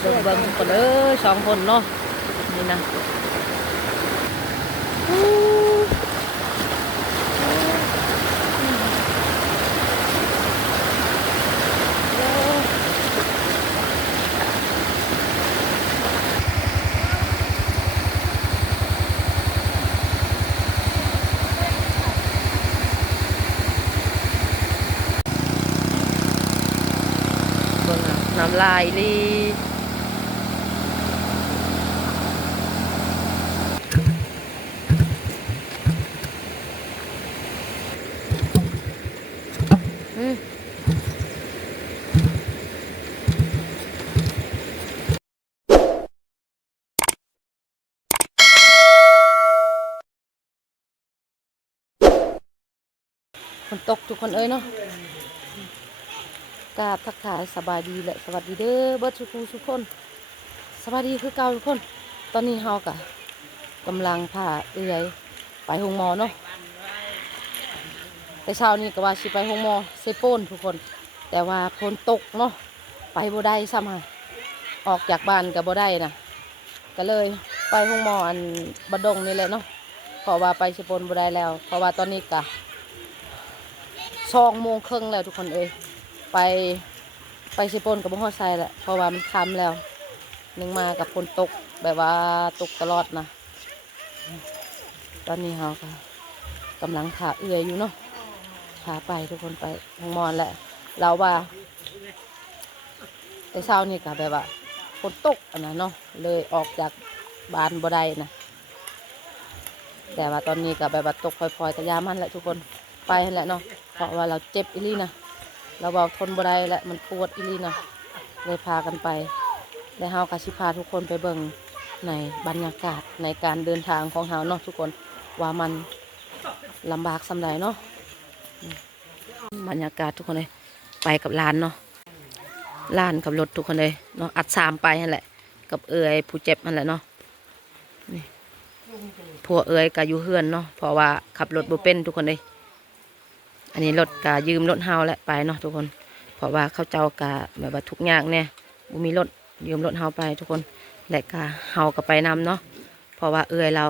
เบิ่งเบิ่งทุกคนเอ้ยสองคนเนาะนี่นะอู้เบิ่งอะน้ำลายลี อืม ฝนตกทุกคนเอ้ยเนาะกาบทักทายสบายดีแหละสวัสดีเด้อเบิร์ดทุกคนทุกคนสวัสดีคือเก่าทุกคน ตอนนี้เฮากะกำลังพาเอื้อยไปโรงมอเนาะ แต่เช้านี้ก็ว่าสิไปห้องมอเซโปนทุกคน แต่ว่าฝนตกเนาะไปบ่ได้ซ้ำค่ะออกจากบ้านก็บ่ได้นะก็เลยไปห้องมออันบดงนี่แหละเนาะเพราะว่าไปเซโปนบ่ได้แล้ว เพราะว่าตอนนี้ก็สองโมงครึ่งแล้วทุกคนเอ้ยไปไปเซโปนกับบ่ฮอดไซแหละเพราะว่ามันค่ำแล้วนึงมากับฝนตกแบบว่าตกตลอดนะตอนนี้เฮาก็กำลังขาเอื้อยอยู่เนาะ พาไปทุกคนไปห้องมอนแหละเราว่า แต่เช้านี่ก็แบบว่าฝนตกอันนะเนาะเลยออกจากบ้านบ่ได้นะแต่ว่าตอนนี้ก็แบบว่าตกพลอยๆแต่ยามันแหละทุกคนไปนั่นแหละเนาะเพราะว่าเราเจ็บอีลี่นะเราเบาทนบ่ได้แหละมันปวดอีลี่นะเลยพากันไปแล้วเฮาก็สิพาทุกคนไปเบิ่งในบรรยากาศในการเดินทางของเฮาเนาะทุกคนว่ามันลำบากสำใดเนาะ บรรยากาศทุกคนเลยไปกับหลานเนาะหลานกับรถทุกคนเลยเนาะอัดสามไปนั่นแหละ กับเอ๋ยผู้เจ็บนั่นแหละเนาะนี่ผัวเอ๋ยก็อยู่เฮือนเนาะเพราะว่าขับรถบ่เป็นทุกคนเลยอันนี้รถก็ยืมรถเฮาแหละไปเนาะทุกคน เพราะว่าเขาเจ้ากะแบบว่าทุกอย่างเนี่ยบ่มีรถยืมรถเฮาไปทุกคนและก็เฮาก็ไปนำเนาะเพราะว่าเอ๋ยเรา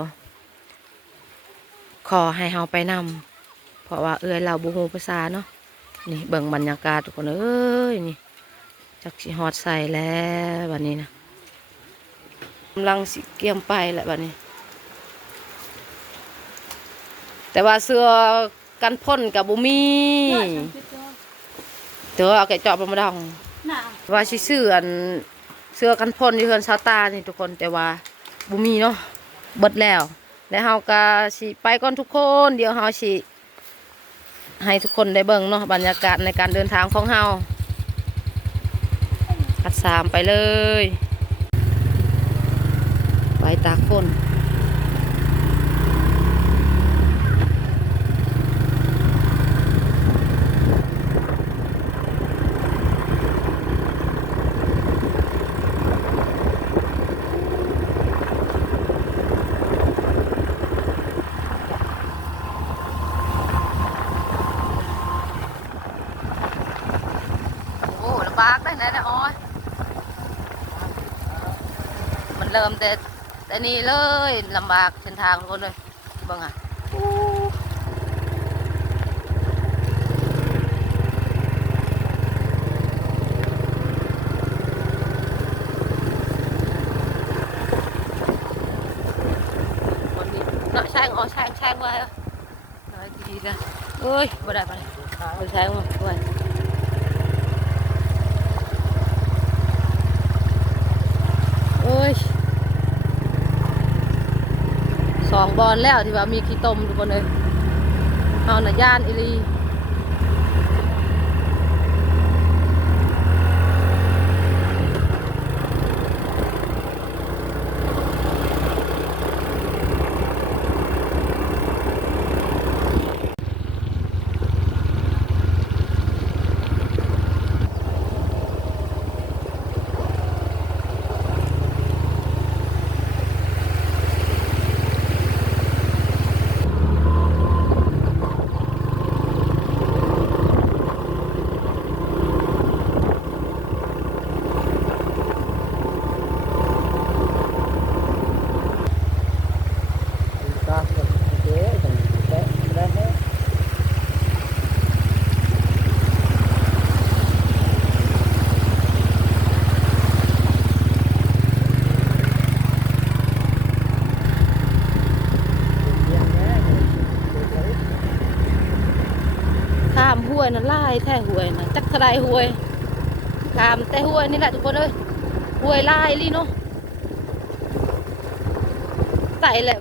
ขอให้เฮาไปนำ เพราะว่าเอื้อยเราบูฮูภาษาเนาะนี่เบิ่งบรรยากาศทุกคนเอ้ยนี่จักสิฮอดใส่แล้ววันนี้นะกำลังสิเกี่ยมไปแหละวันนี้ แต่ว่าเสื้อกันพ่นกับบุมีเดี๋ยวเอาแกะเจาะไปมาดองน่ะว่าสิซื้ออันเสื้อกันพ่นอยู่เฮือนชาวตานี่ทุกคนแต่ว่าบุมีเนาะเบิดแล้ว แล้วเฮาก็สิไปก่อนทุกคน เดี๋ยวเฮาสิ ให้ทุกคนได้เบิ่งเนาะบรรยากาศในการเดินทางของเฮาอัดสามไปเลย ไปตากฝนโอ้ลำบากได้นะเนี่ยอ้อยมันเริ่มแต่ แต่นี่เลยลำบากเส้นทางทุกคนเลยบิ่งอะคนนี้เนาะช่งอ๋อช่างช่างไว้เหรอน้อยดีกันเอ้ยบ่ได้บ่ได้บ่ใช่มาไว้ โอ้ยส องบอลแล้วที่ว่ามีขี้ตมทุกคนเลยเอาหน่ะย่านอิลี วยนั่นลายแท้หวยนะจักทลายหวย ตามแต่หวยนี่แหละทุกคนเอ้ยหวยไลายลี่เนาะไต่แหละ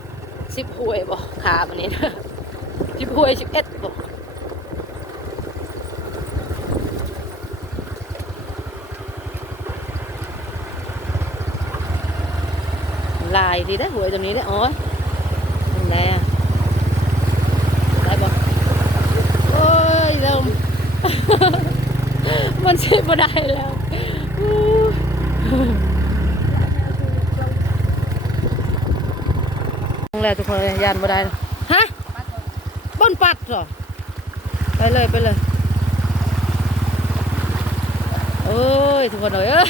สิบหวยบ่ขามันนี้นะสิบหวยสิบเอ็ดบ่ลายดีได้หวยตรงนี้ได้ออ๋อนั่นแหละได้บ่โอ้ยเริ่ม มันใช้บ่ได้แล้วอู้แล้วทุกคนยานบ่ได้แล้วฮะบนปัดเหรอไปเลยไปเลยโอ้ยทุกคนเอ้ย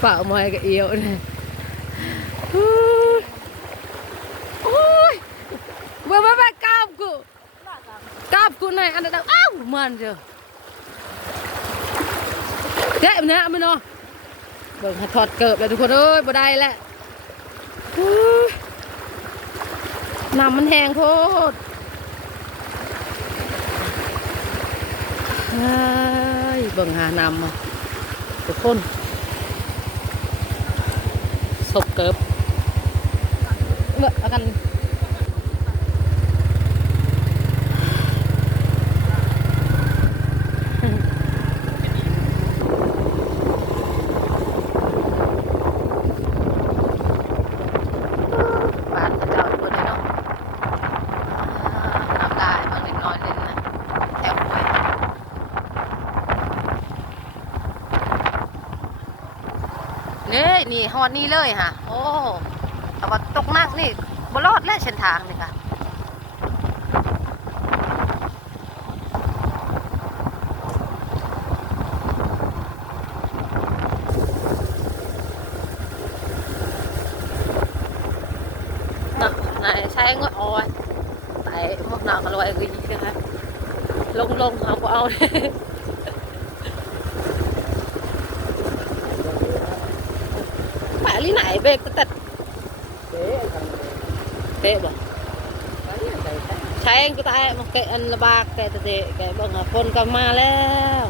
เปล่ามาให้กับเอียวเนี่ยอู้โอ้ยเบื่อเบื่อเบื่อกราบกูกราบกูหน่อยอันนั้นอ้าวมันเจอ เจ๊เนี่ยไม่เนาะเบิ่งถอดเกิบเลยทุกคนเอ้ยบ่ได้แล้วน้ำมันแห้งโคตรเฮ้เบิ่งหาน้ำมาทุกคนศพเกิบเมื่อเอากันบ้านเขาเจ้าทุกคนเลยเนาะอ่าน้ำได้บางเล็กน้อยเล่นนะแถวห้วย นี่นี่ ฮอดนี่เลยค่ะ โอ้แต่ว่าตกนักนี่บรอดแล้วเส้นทางนี่ค่ะนายใช้งดออยแต่พวกเราก็ลอยกุยนะคะลงลงเอาก็เอาแปะลี่ไหนเบรกตัดเป๊ะบ่ใช้เองก็ตาย มาแกะอันละบากแกะตะเตะแกะเบิ่งหาคนก็มาแล้ว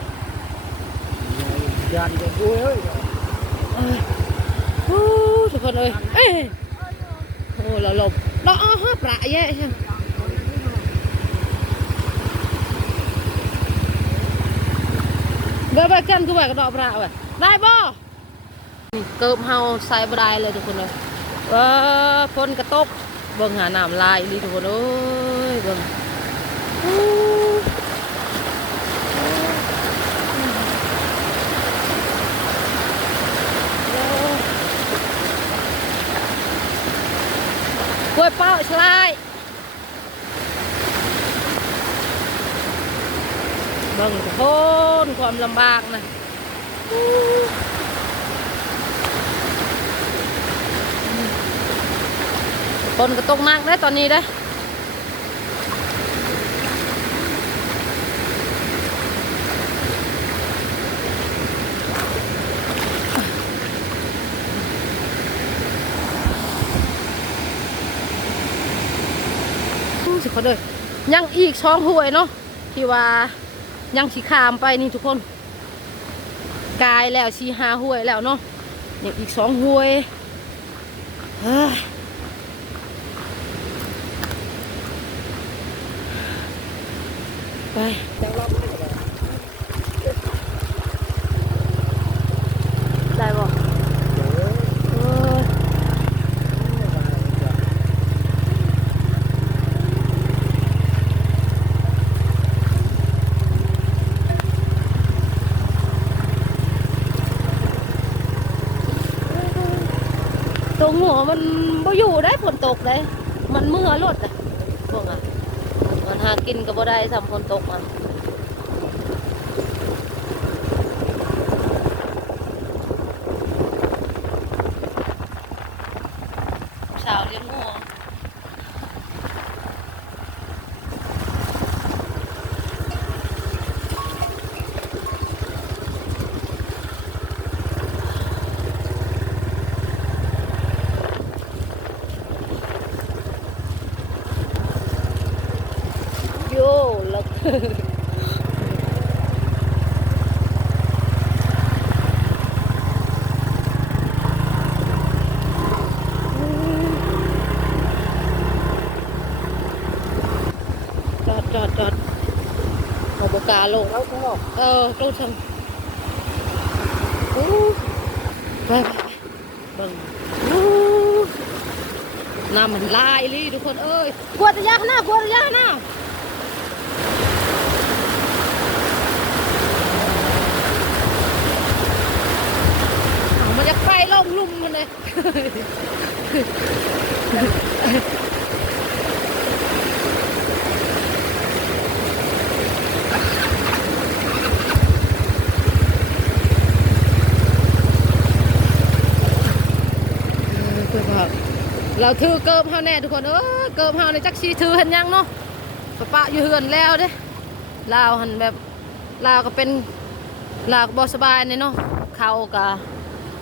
Dàn cái vui ơi เอ้ยโอ้ทุกคนเอ้ยเอ้ยโอ้เร าหลบเราอ้อฮะประแย่ใช่เดี๋ยวไปกันคือแบบกระดอกประว่ะได้บ่เกิบเฮาใส่บ่ได้เลยทุกคนเลยเออฝนกระตกเบิ่งหาน้ำลายดีทุกคนเอ้ยเบิ่งอู้กล้วยเป้าชลายเบิ่งทุกคนความลำบากนะ ฝนก็ตกหนักได้ตอนนี้ได้ดูสิเขาเด้อยังอีกช่องห้วยเนาะที่ว่ายังสีขามไปนี่ทุกคนกายแล้วชีหาห้วยแล้วเนาะยังอีกสองห้วยเฮ้ย ไปได้บ่เออตรงหัวมันบ่อยู่ได้ฝนตกเลย มันเมื่อรถอะ หากินก็บ่ได้ทำฝนตกมันสาวเลี้ยงงัวโย่แล้ว กาลงเราก็เออตู้ทำอู้ไปไปไปเบิ่งน้ำมันลายลี่ทุกคนเอ้ยกลัวจะยากหน้ากลัวจะยากหน้าเอามันจะไปลงลุ่มมันเลย เออคือแบบ เราถือเกิบเฮาแน่ทุกคนเออเกิบเฮาในจักชีถือหันยังเนาะปะปะอยู่เฮือนแล้วเด้ลาวหันแบบลาวก็เป็นลาวก็บ่สบายเนี่ยเนาะข้าก็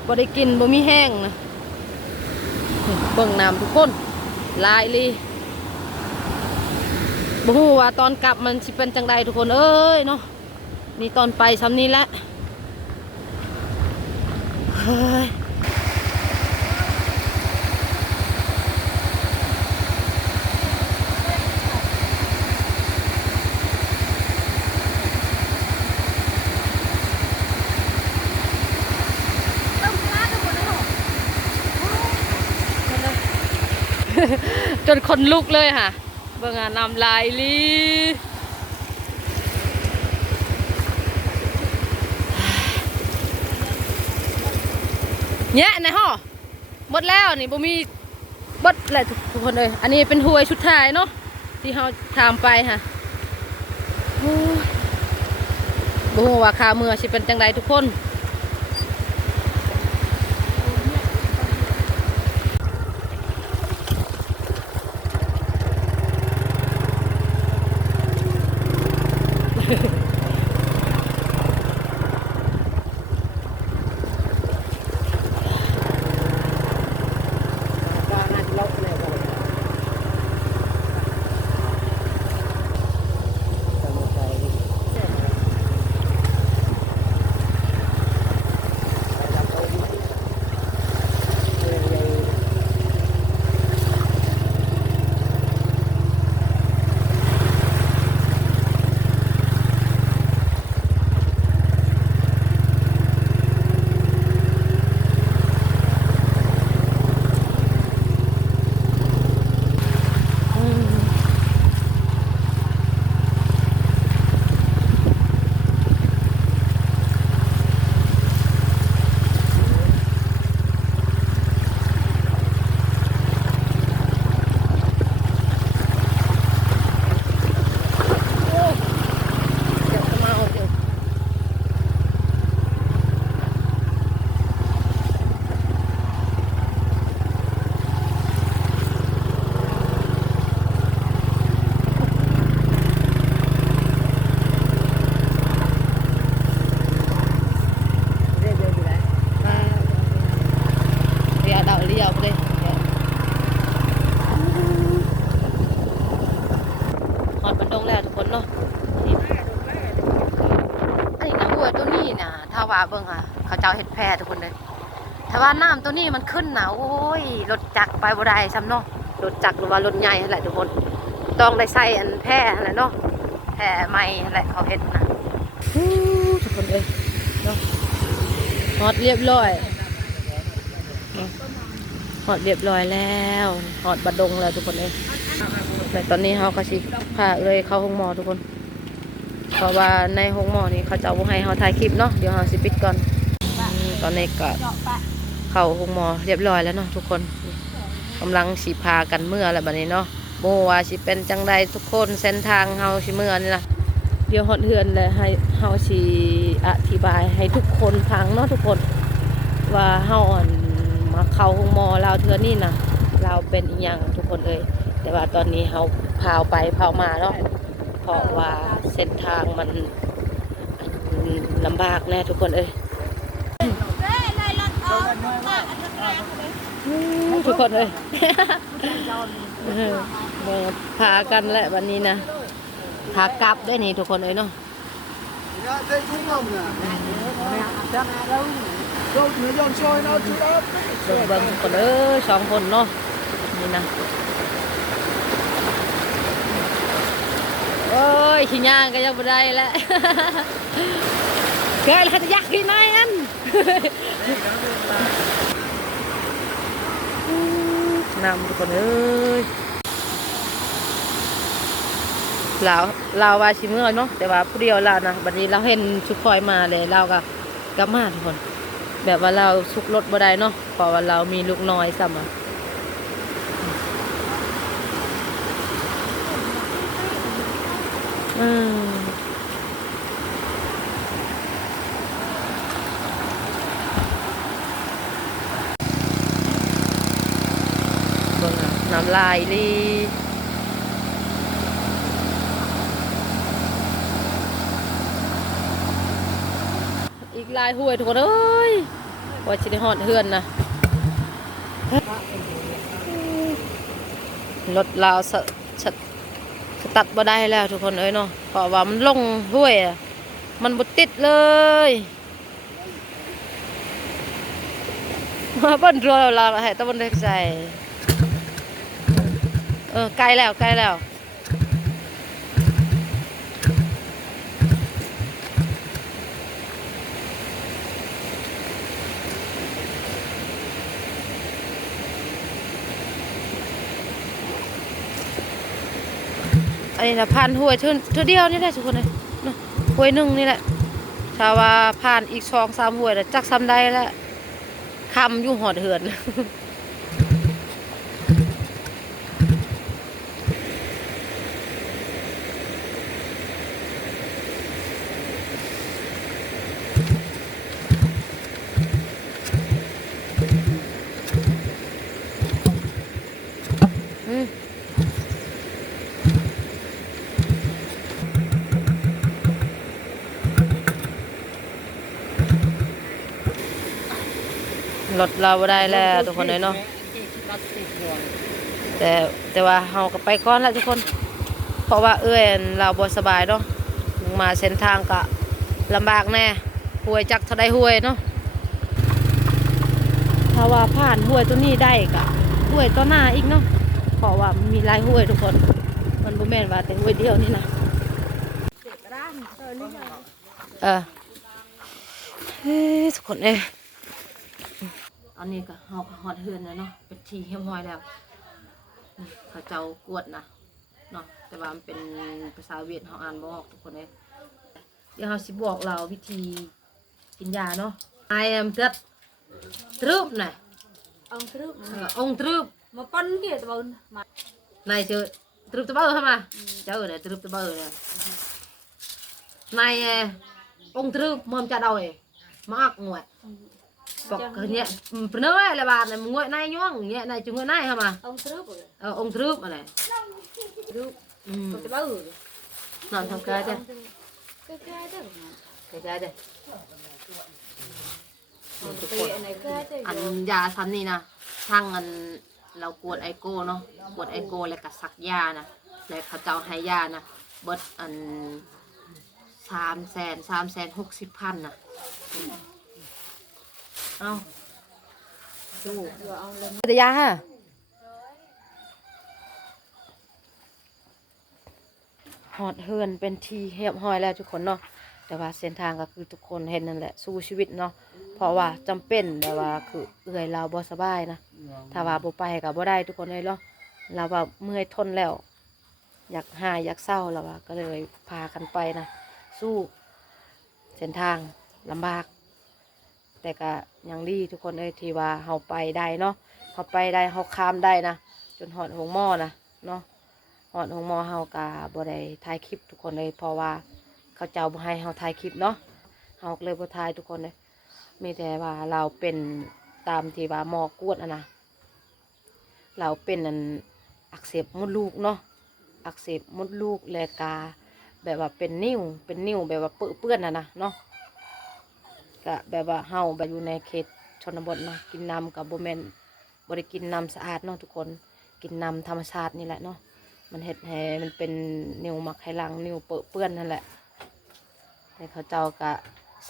บ่ได้กินบ่มีแห้งนะเบิ่งน้ำทุกคนลายลีบ่ฮู้ว่าตอนกลับมันสิเป็นจังใดทุกคนเอ้ยเนาะนี่ตอนไปซ้ำนี้แหละเฮ้ย จนคนลุกเลยค่ะ เบิ่งอะนำลายลีเนี่ยในห่อหมดแล้วนี่บ่มีบดแหละทุกคนเลย อันนี้เป็นหวยชุดไทยเนาะที่เราทำไปค่ะบ่ฮู้ว่าคาเมื่อสิเป็นจังไดทุกคน บ้านน่าจะล็อกแน่ก่อนจำใจไปรับเอาดีเออ อืมโอ้เดี๋ยวจะมาเอาเดี๋ยว เรียกเดินอยู่แล้ว มา เรียวเดาเรียวไปเลยเดี๋ยวหอดบันดงแล้วทุกคนเนาะนี่อันนี้น้ำบัวตัวนี้นะถ้าว่าเบิ่งค่ะ เขาเจ้าเห็ดแพร่ทุกคนเลยถ้าว่าน้ำตัวนี้มันขึ้นนะโอ้ยรถจักรไปบ่ได้ซ้ำเนาะรถจักรหรือว่ารถใหญ่นั่นแหละทุกคน ต้องได้ใส่อันแพร่นั่นแหละเนาะแพร่ใหม่นั่นแหละเขาเห็ดนะฮู้ทุกคนเลยเนาะฮอดเรียบร้อย ฮอดเรียบร้อยแล้วฮอดบัดดงแล้วทุกคนเลยแต่ตอนนี้เขาก็สิพาเลยเข้าห้องหมอทุกคน เพราะว่าในห้องหมอนี่เขาจะเอาให้เขาถ่ายคลิปเนาะเดี๋ยวเขาสิปิดก่อน ตอนนี้ก็เข้าห้องหมอเรียบร้อยแล้วเนาะทุกคนกำลังสีพากันเมื่อแล้วบัดนี้เนาะโมว่าสิเป็นจังใดทุกคนเส้นทางเฮาสิเมื่อนี่นะเดี๋ยวฮอดเฮือนเลยให้เฮาสิอธิบายให้ทุกคนฟังเนาะทุกคน ว่าเฮาอ่อน มาเขาห้องมอลาเทือนี่นะเราเป็นอีหยังทุกคนเอ้ยแต่ว่าตอนนี้เฮาพาวไปพาวมาเนาะเพราะว่าเส้นทางมันลำบากแน่ทุกคนเอ้ยทุกคนเลยเออมาพากันแหละวันนี้นะพากลับได้นี่ทุกคนเลยเนาะ Ja, det är igång nu. Låt mig göra så här nu. เบิ่งเบิ่งคนเออสองคนเนาะนี่นะโอ้ยขี้ย่างก็ยังบ่ได้แล้วเกิดแล้วจะอยากกินนายอันนำทุกคนเอ้ยเราเราว่าชิมเมื่อเนาะแต่ว่าผู้เดียวเรานะบัดนี้เราเห็นชุกคอยมาเลยเราก็กลับมาทุกคน แบบว่าเราสุกรถบ่ได้เนาะเพราะว่าเรามีลูกน้อยซ้ำอะอืมบะน้ำลายลีอีกห ลายห้วยทุกคนเอ้ยว่าชิได้หอดเฮือนนะรถเราสะสะสตัดบ่ได้แล้วทุกคนเอ้ยเนาะเพราะว่ามันลงห้วยอะมันบ่ติดเลยมาบิ้นรัวเราให้ตะวันเด็กใส่เออใกล้แล้วใกล้แล้ว อันนี้นะผ่านห้วยเท่าเท่เดียวนี่แหละทุกคนเลยห้วยหนึ่งนี่แหละถ้าว่าผ่านอีกสองสามห้วยแล้วจักซ้ำได้แล้วคำอยู่หอดเหือน รถเราบ่ได้แล้วทุกคนเลยเนาะแต่แต่ว่าเฮาก็ไปก่อนแล้วทุกคน เพราะว่าเอื้อยอั่นเราบ่สบายเนาะมาเส้นทางก็ลำบากแน่ห้วยจักเท่าใดห้วยเนาะถ้าว่าผ่านห้วยตัวนี้ได้ก็ห้วยตัวหน้าอีกเนาะเพราะว่ามันมีหลายห้วยทุกคน มันบ่แม่นว่าแต่ห้วยเดียวนี่นะเออเฮ้ยทุกคนเอ้ยต อนนี้ก็หอกหอดเฮือนแล้วเนาะเป็นทีเฮียมห้อยแล้วนี่เขาเจ้ากวดนะเนาะแต่ว่ามันเป็นภาษาเวียดเขาอ่านบ่ออกทุกคนเลยเดี๋ยวเขาสิบอกเราวิธีกินยาเนาะ I am เกิดตรึบน่ะ ông trước เออองค์ตรึบ mà con kia tao bông mà นายเจอตรึบตะเบอร์เข้ามาเจอเนี่ยตรึบตะเบอร์เนี่ยนายเอ่อองค์ตรึบมอมจะเอาเองมาอักงวย บอกคือเนี่ยเปนเอ้ยละบาทเนี่ยมึงงวยนายย่องเนี่ยนายจึงงวยนายเข้ามา ông trước rồi เออองค์ทรึบอะไร trước อืม rồi tao bông rồi นอนทำกายจ้ะ cái cái đó กายจ้ะ còn cái này cái đấy อันยาซ้ำนี่นะช่างอันเรากวดไอโก้เนาะกวดไอโก้แล้วก็สักยานะแล้วเขาเจ้าให้ยานะเบิดอันสามแสนสามแสนหกสิบพันนะอืม เอาดู rồi ông lên แต่ยาฮะหอดเฮือนเป็นทีเรียบห้อยแล้วทุกคนเนาะแต่ว่าเส้นทางก็คือทุกคนเห็นนั่นแหละสู้ชีวิตเนาะเพราะว่าจำเป็นแต่ว่าคือเอื่อยเราบ่สบายนะถ้าว่าบ่ไปก็บ่ได้ทุกคนเลยเนาะเราว่าเมื่อยทนแล้ว อยากหายอยากเศร้าแล้วว่าก็เลยพากันไปนะสู้เส้นทางลำบาก แต่ก็ยังดีทุกคนเลยที่ว่าเฮาไปได้เนาะเฮาไปได้เฮาข้ามได้นะจนหอดหงหม้อนะเนาะหอดหงหม้อเฮากะบ่ได้ถ่ายคลิปทุกคนเลยเพราะว่าเขาเจ้าบ่ให้เฮาถ่ายคลิปเนาะเฮาเลยบ่ถ่ายทุกคนเลยมีแต่ว่าเราเป็นตามที่ว่าหมอกวดอะนะเราเป็นอันอักเสบมดลูกเนาะอักเสบมดลูกแลกาแบบว่าเป็นนิ่วเป็นนิ่วแบบว่าเปื้อนอนะนะเนาะ ก็แบบว่าเฮาแบบอยู่ในเขตชนบทเนาะกินน้ำกับโบแมนบริกินน้ำสะอาดเนาะทุกคนกินน้ำธรรมชาตินี่แหละเนาะมันเห็ดให้มันเป็นนิ้วหมักไขลังนิ้วเปื้อเปื้อนนั่นแหละแต่เขาเจ้าก็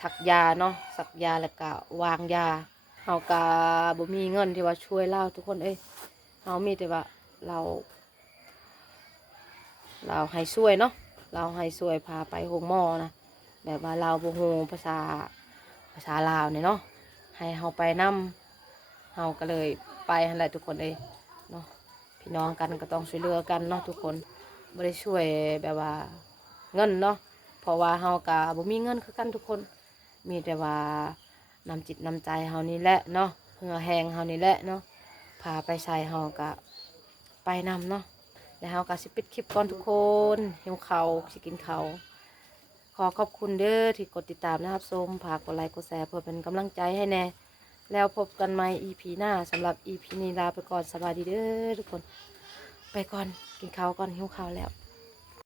สักยาเนาะสักยาแล้วก็วางยาเฮาก็บ่มีเงินที่ว่าช่วยเล่าทุกคนเอ้ยเฮามีแต่ว่าเรา เราให้ช่วยเนาะเราให้ช่วยพาไปโรงหมอนะแบบว่าเราบ่ฮู้ภาษา ภาษาลาวเนี่ยเนาะให้เฮาไปนํเฮาก็เลยไปหั่นแหละทุกคนเลยเนาะพี่น้องกันก็ต้องช่วยเหลือกันเนาะทุกคนบ่ได้ช่วยแบบว่าเงินเนาะเพราะว่าเฮาก็บ่มีเงินคือกันทุกคน มีแต่ว่านำจิตนำใจเฮานี่แหละเนาะเหงื่อแหงเฮานี่แหละเนาะพาไปใส่เฮาก็ไปนำเนาะแล้วเฮาก็สิปิดคลิปก่อนทุกคนหิวข้าวสิกินข้าว อขอบคุณเด้อที่กดติดตามนะครับสมฝากกดไลค์กดแชร์เพื่อเป็นกำลังใจให้แน่ แล้วพบกันใหม่ EP หน้าสำหรับ EP นี้ลาไปก่อนสบายดีเด้อทุกคน ไปก่อนกินข้าวก่อนหิวข้าวแล้ว